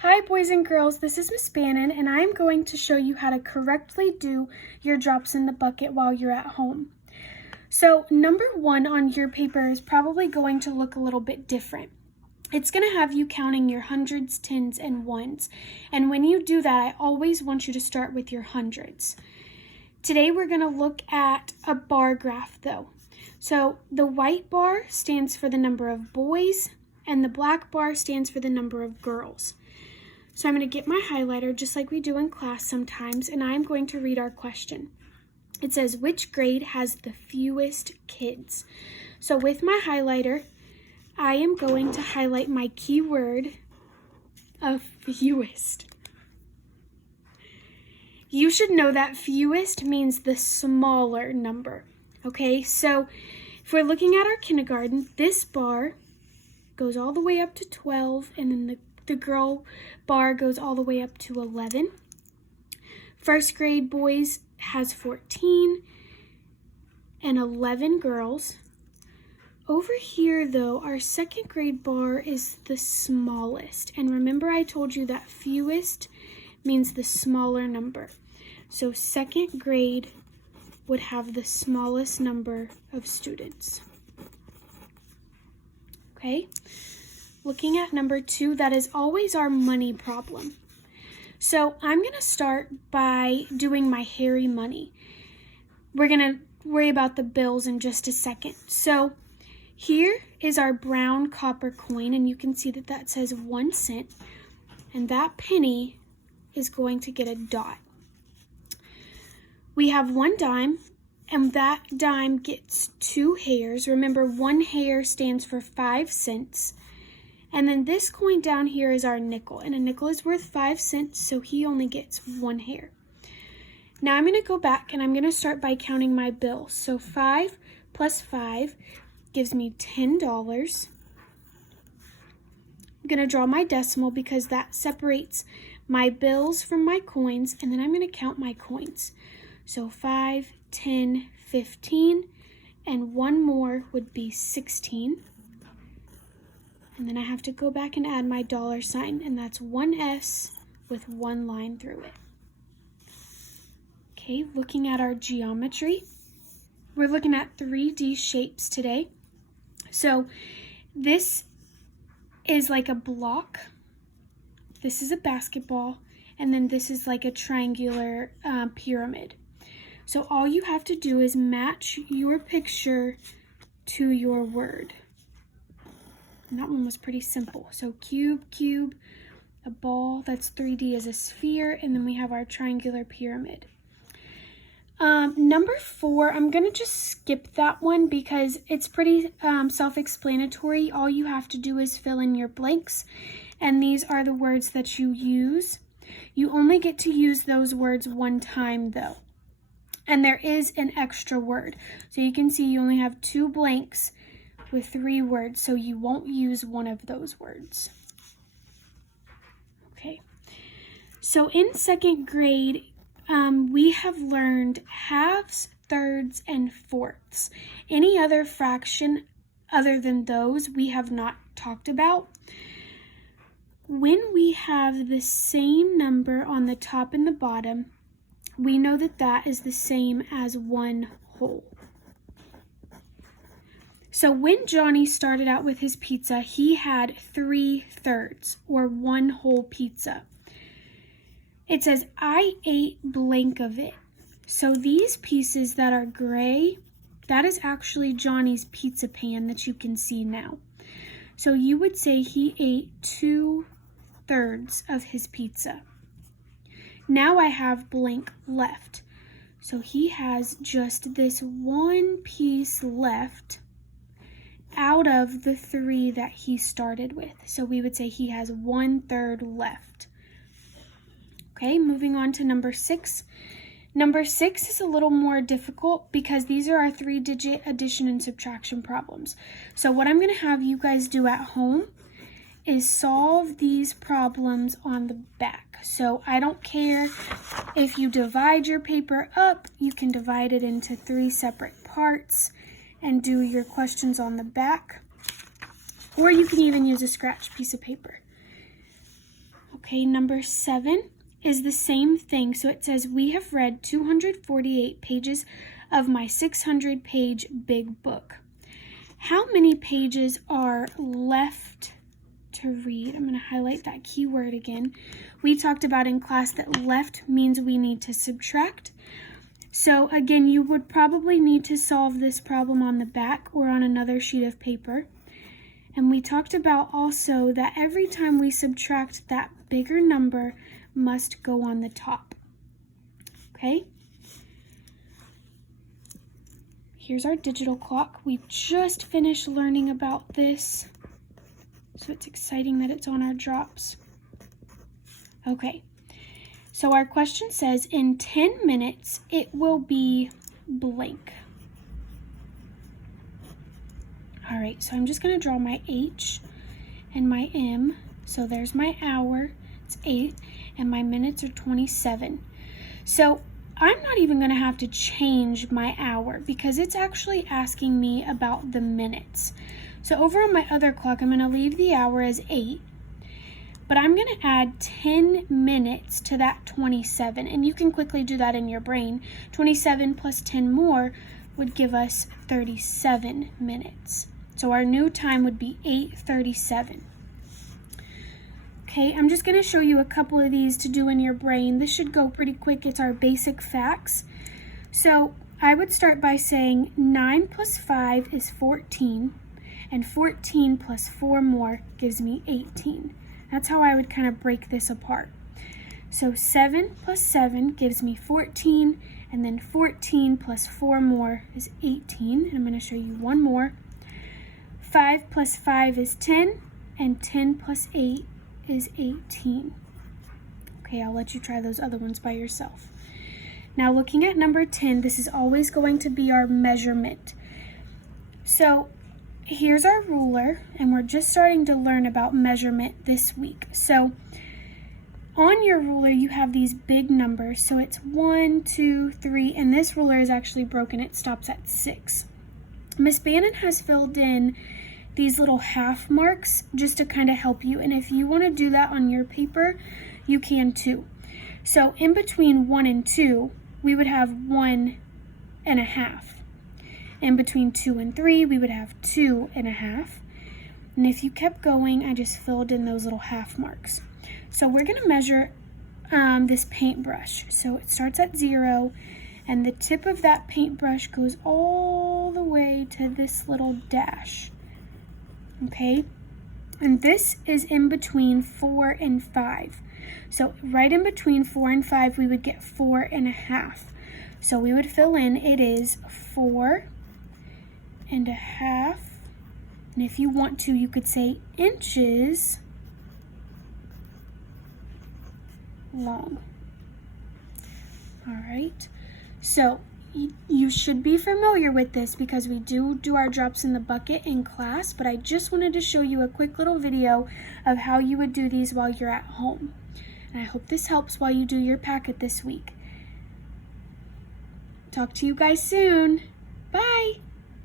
Hi boys and girls, this is Miss Bannon and I'm going to show you how to correctly do your drops in the bucket while you're at home. So number 1 on your paper is probably going to look a little bit different. It's going to have you counting your hundreds, tens, and ones. And when you do that, I always want you to start with your hundreds. Today we're going to look at a bar graph though. So the white bar stands for the number of boys and the black bar stands for the number of girls. So I'm going to get my highlighter just like we do in class sometimes, and I'm going to read our question. It says, which grade has the fewest kids? So with my highlighter, I am going to highlight my keyword of fewest. You should know that fewest means the smaller number. Okay, so if we're looking at our kindergarten, this bar goes all the way up to 12, and then the girl bar goes all the way up to 11. First grade boys has 14 and 11 girls. Over here though, our second grade bar is the smallest. And remember I told you that fewest means the smaller number. So second grade would have the smallest number of students. Okay? Looking at number 2, that is always our money problem. So I'm going to start by doing my hairy money. We're going to worry about the bills in just a second. So here is our brown copper coin, and you can see that that says 1 cent, and that penny is going to get a dot. We have 1 dime, and that dime gets 2 hairs. Remember, 1 hair stands for 5 cents. And then this coin down here is our nickel, and a nickel is worth 5 cents, so he only gets 1 hair. Now I'm going to go back and I'm going to start by counting my bills. So 5 plus 5 gives me $10. I'm going to draw my decimal because that separates my bills from my coins, and then I'm going to count my coins. So 5, 10, 15, and 1 more would be 16. And then I have to go back and add my dollar sign, and that's 1S with 1 line through it. Okay, looking at our geometry, we're looking at 3D shapes today. So this is like a block, this is a basketball, and then this is like a triangular pyramid. So all you have to do is match your picture to your word. And that one was pretty simple. So cube, cube, a ball, that's 3D is a sphere, and then we have our triangular pyramid. Number 4, I'm going to just skip that one because it's pretty self-explanatory. All you have to do is fill in your blanks, and these are the words that you use. You only get to use those words 1 time though. And there is an extra word. So you can see you only have 2 blanks with 3 words, so you won't use one of those words. Okay, so in 2nd grade, we have learned halves, thirds, and fourths. Any other fraction other than those we have not talked about. When we have the same number on the top and the bottom, we know that that is the same as 1 whole. So when Johnny started out with his pizza, he had 3/3 or 1 whole pizza. It says, I ate blank of it. So these pieces that are gray, that is actually Johnny's pizza pan that you can see now. So you would say he ate 2/3 of his pizza. Now I have blank left. So he has just this 1 piece left out of the 3 that he started with. So we would say he has 1/3 left. Okay, moving on to number 6. Number 6 is a little more difficult because these are our 3-digit addition and subtraction problems. So what I'm going to have you guys do at home is solve these problems on the back. So I don't care if you divide your paper up, you can divide it into 3 separate parts and do your questions on the back, or you can even use a scratch piece of paper. Okay, number 7 is the same thing. So it says, we have read 248 pages of my 600-page big book. How many pages are left to read? I'm going to highlight that keyword again. We talked about in class that left means we need to subtract. So again, you would probably need to solve this problem on the back or on another sheet of paper. And we talked about also that every time we subtract, that bigger number must go on the top. Okay? Here's our digital clock. We just finished learning about this, so it's exciting that it's on our drops. Okay, so our question says, in 10 minutes, it will be blank. All right, so I'm just gonna draw my H and my M. So there's my hour, it's 8, and my minutes are 27. So I'm not even gonna have to change my hour because it's actually asking me about the minutes. So over on my other clock, I'm gonna leave the hour as 8, but I'm gonna add 10 minutes to that 27, and you can quickly do that in your brain. 27 plus 10 more would give us 37 minutes. So our new time would be 8:37. Okay, I'm just going to show you a couple of these to do in your brain. This should go pretty quick. It's our basic facts. So I would start by saying 9 plus 5 is 14, and 14 plus 4 more gives me 18. That's how I would kind of break this apart. So 7 plus 7 gives me 14, and then 14 plus 4 more is 18. And I'm going to show you one more. 5 plus 5 is 10, and 10 plus 8 is 18. Okay, I'll let you try those other ones by yourself. Now looking at number 10, this is always going to be our measurement. So here's our ruler, and we're just starting to learn about measurement this week. So on your ruler, you have these big numbers. So it's 1, 2, 3, and this ruler is actually broken. It stops at 6. Miss Bannon has filled in these little half marks just to kind of help you. And if you want to do that on your paper, you can too. So in between 1 and 2, we would have 1.5. In between 2 and 3, we would have 2.5. And if you kept going, I just filled in those little half marks. So we're going to measure this paintbrush. So it starts at 0, and the tip of that paintbrush goes all the way to this little dash. Okay? And this is in between 4 and 5. So right in between 4 and 5, we would get 4.5. So we would fill in, it is 4.5. And if you want to, you could say inches long. All right. So you should be familiar with this because we do our drops in the bucket in class, but I just wanted to show you a quick little video of how you would do these while you're at home. And I hope this helps while you do your packet this week. Talk to you guys soon. Bye.